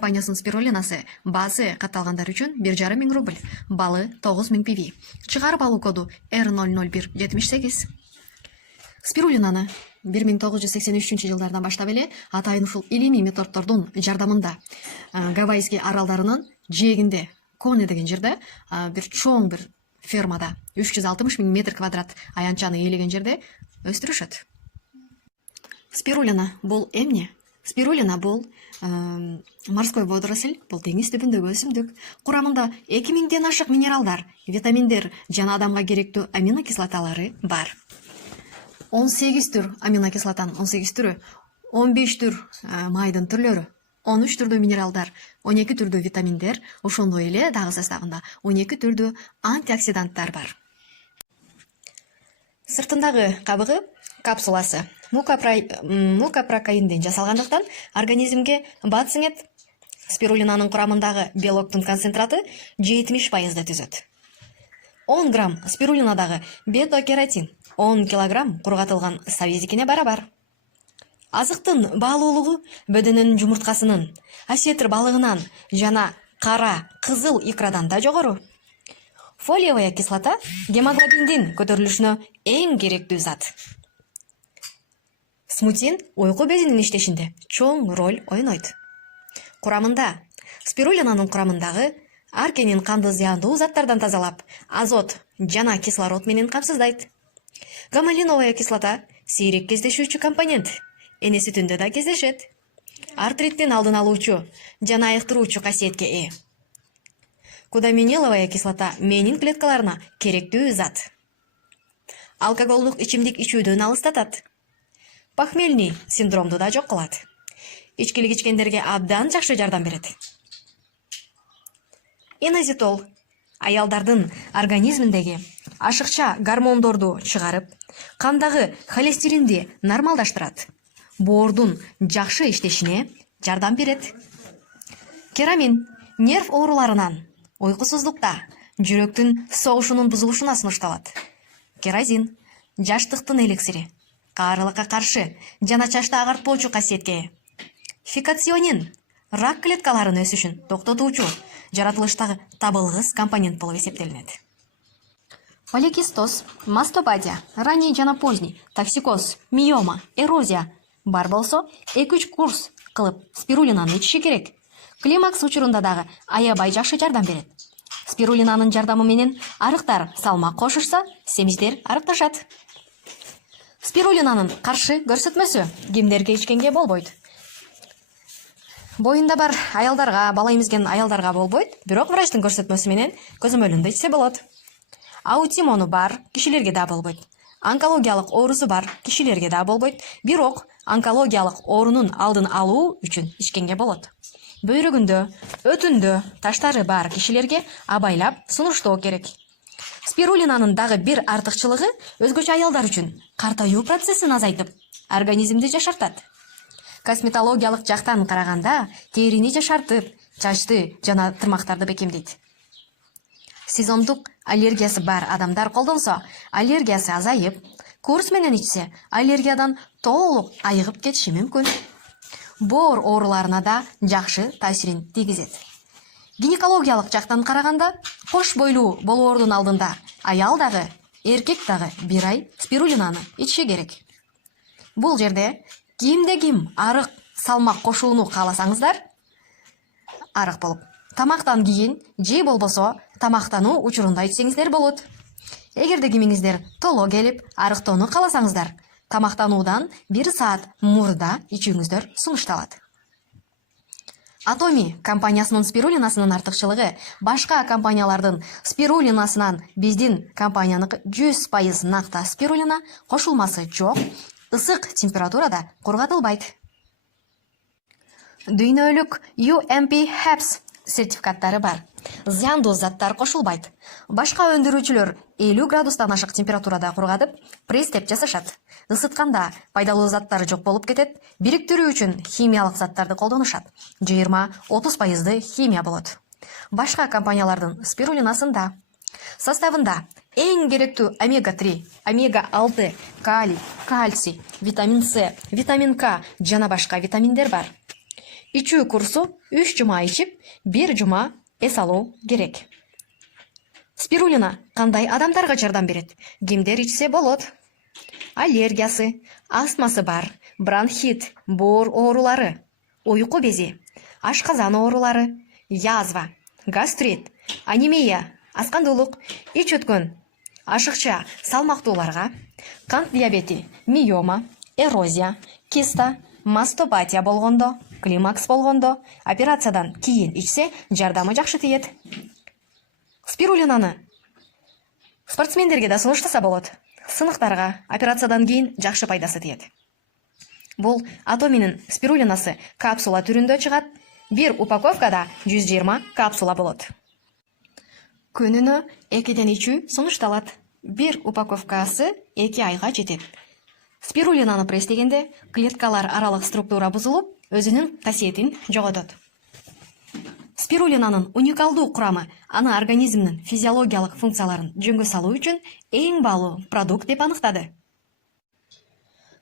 компаниясынын спирулинасы баасы катталгандар үчүн 1,5 рубль, балы 9.000 пв. Чыгарып алуу коду R00178. Спирулинаны 1983-жылдардан баштап эле атайын ушул илимий методдордун жардамында Гавайский аралдарынын жээгинде Коне деген жерде бир чоң бир фермада 360.000 метр квадрат аянтчаны ээлеген жерде өстүрүшөт. Спирулина бул эмне? Спирулина бул морской водоросль, бул деңиз түбүндөгү өсүмдүк. Курамында 2000ден ашык минералдар, витаминдер жана адамга керектүү аминокислоталары бар. 18 түр аминокислотанын 18 түрү, 15 түр майдын түрлөрү, 13 түрдүү минералдар, 12 түрдүү витаминдер, ошондой эле дагы составында 12 түрдүү антиоксиданттар бар. Сыртындагы кабыгы капсуласы мукопрокаинден жасалгандыктан организмге бат сиңет. Спирулинанын курамындагы белоктун концентраты 70% түзөт. 10 грамм спирулинадагы бета-кератин 10 килограмм кургатылган сабизикине барабар. Азыктын баалуулугу бөдөнүнүн жумурткасынын, осетр балыгынан жана кара, кызыл икрадан да жогору. Фолиевая кислота гемоглобиндин көтөрүлүшүнө эң керектүү зат. Смутин уйку безинин иштешинде чоң роль ойнойт. Спирулинанын курамындагы аркенин канды зыяндуу заттардан тазалап, азот жана кислород менен камсыздайт. Гамалиновая кислота сейрек кездешүүчү компонент, эне сүтүндө да кездешет. Артриттин алдын алуучу жана айыктыруучу касиетке ээ. Кудаминиловая кислота менин клеткаларына керектүү зат. Алкоголдук ичимдик ичүүдөн алыстатат. Похмельный синдромду да жок кылат. Ичкилик ичкендерге абдан жакшы жардам берет. Инозитол аялдардын организминдеги ашыкча гормондорду чыгарып, кандагы холестеринди нормалдаштырат. Боордун жакшы иштешине жардам берет. Керамин нерв ооруларынан, уйкусуздукта, жүрөктүн согушунун бузулушуна сунушталат. Керазин жаштыктын эликсири, каарылыкка каршы жана чачты агартпоочу касиетке ээ. Фикационин рак клеткаларынын өсүшүн токтотуучу, жаратылыштагы табылгыс компонент болуп эсептелинет. Поликистоз, мастопатия, ранний жана поздний, токсикоз, миома, эрозия бар болсо 2-3 курс кылып спирулинаны ичиши керек. Климакс учурунда дагы аябай жакшы жардам берет. Спирулинанын жардамы менен арыктар салмак кошушса, семиздер арыкташат. Спирулинанын каршы көрсөтмөсү кимдерге ичкенге болбойт. Боюнда бар аялдарга, бала эмизген аялдарга болбойт, бирок врачтын көрсөтмөсү менен көзөмөлүндө ичсе болот. Аутимону бар кишилерге да болбойт. Онкологиялык оорусу бар кишилерге да болбойт, бирок онкологиялык оорунун алдын алуу үчүн ичкенге болот. Бөйрөгүндө, өтүндө таштары бар кишилерге абайлап сунуштоо керек. Спирулинанын дагы бир артыкчылыгы өзгөчө аялдар үчүн картаюу процессин азайтып, организмди жашартат. Косметологиялык жактан караганда терини жашартып, чачты жана тырмактарды бекемдейт. Сезондук аллергиясы бар адамдар колдонсо, аллергиясы азайып, курс менен ичсе, аллергиядан толук айыгып кетиши мүмкүн. Боор ооруларына да жакшы таасирин тийгизет. Гинекологиялык жактан караганда, кош бойлуу болоордун алдында аял дагы, эркек дагы 1 ай спирулинаны ичиши керек. Бул жерде кимде-ким арык салмак кошууну кааласаңыздар, арык болуп, тамактан кийин же болбосо тамактануу учурунда ичсеңиздер болот. Эгерде кимиңиздер толо келип, арыктоону кааласаңыздар, тамактануудан 1 саат мурда ичүүңүздөр сунушталат. Атоми компаниясынын спирулинасынын артыкчылыгы башка компаниялардын спирулинасынан биздин компанияныкы 100% накта спирулина кошулмасы жок, ысык температурада кургатылбайт. Дүйнөлүк UMP HAPS сертификаттары бар. Зыяндуу заттар кошулбайт. Башка өндүрүүчүлөр 50 градустан ашык температурада кургатып, пресстеп жасашат. Ысытканда пайдалуу заттар жок болуп кетет, бириктирүү үчүн химиялык заттарды колдонушат. 20-30% химия болот. Башка компаниялардын спирулинасында составында эң керектүү омега-3, омега-6, калий, кальций, витамин С, витамин К жана башка витаминдер бар. ичүү курсу 3 жума ичип, 1 жума эс алуу керек. Спирулина кандай адамдарга жардам берет? Кимдер ичсе болот? Аллергиясы, астмасы бар, бронхит, боор оорулары, уйку бези, ашказан оорулары, язва, гастрит, анемия, аскандуулук, ич өткөн, ашыкча, салмактууларга, кант диабети, миома, эрозия, киста, мастопатия болгондо, климакс болгондо, операциядан кийин ичсе жардамы жакшы тиет. Спирулинаны спортсмендерге да сунуштаса болот. Сыныктарга операциядан кийин жакшы пайдасы тиет. Бул Атоминин спирулинасы капсула түрүндө чыгат. Бир упаковкада 120 капсула болот. Күнүнө 2ден ичүү сунушталат. Бир упаковкасы 2 айга жетет. Спирулинаны пресстегенде клеткалар аралык структура бузулуп, өзүнүн касиетин жоготот. Спирулинанын уникалдуу курамы аны организмдин физиологиялык функцияларын жөнгө салуу үчүн эң баалуу продукт деп аныктады.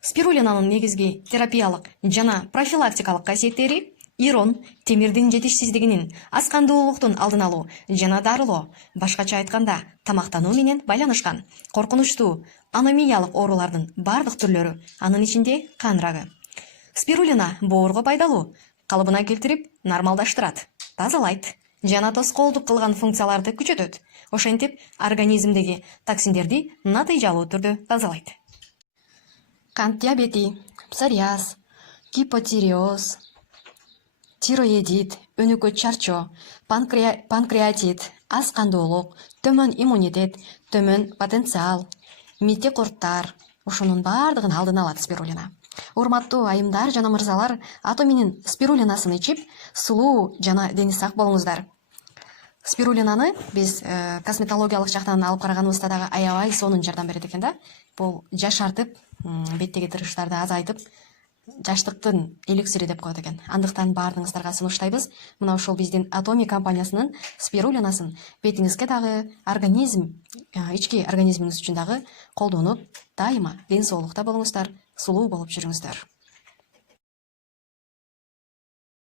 Спирулинанын негизги терапиялык жана профилактикалык касиеттери ирон, темирдин жетишсиздигинин, аскандуулуктун алдын алуу жана дарылоо, башкача айтканда тамактануу менен байланышкан коркунучтуу анемиялык оорулардын бардык түрлөрү, анын ичинде кан рагы. Спирулина боорго пайдалуу, калыбына келтирип нормалдаштырат, тазалайт жана тоскоолдук кылган функцияларды күчөтөт. Ошентип организмдеги токсиндерди натыйжалуу түрдө тазалайт. Кант диабети, псориаз, гипотиреоз, тироидит, өнөкөт чарчоо, панкреатит, аскандуулук, төмөн иммунитет, төмөн потенциал, мите курттар, ушунун бардыгын алдын алат спирулина. Урматтуу айымдар жана мырзалар, Атоминин спирулинасын ичип, сулуу жана дени сак болуңуздар. Спирулинаны биз косметологиялык жактан алып караганыбызда дагы аябай сонун жардам берет экен да. Бул жашартып, беттеги тырыштарды азайтып, жаштыктын эликсири деп коет экен. Андыктан баардыгыңыздарга сунуштайбыз. Мына ушул биздин Atomi компаниясынын спирулинасын бетиңизге дагы организм, ички организмиңиз үчүн дагы колдонуп, дайыма ден соолукта болуңуздар, сулуу болуп жүрүңүздөр.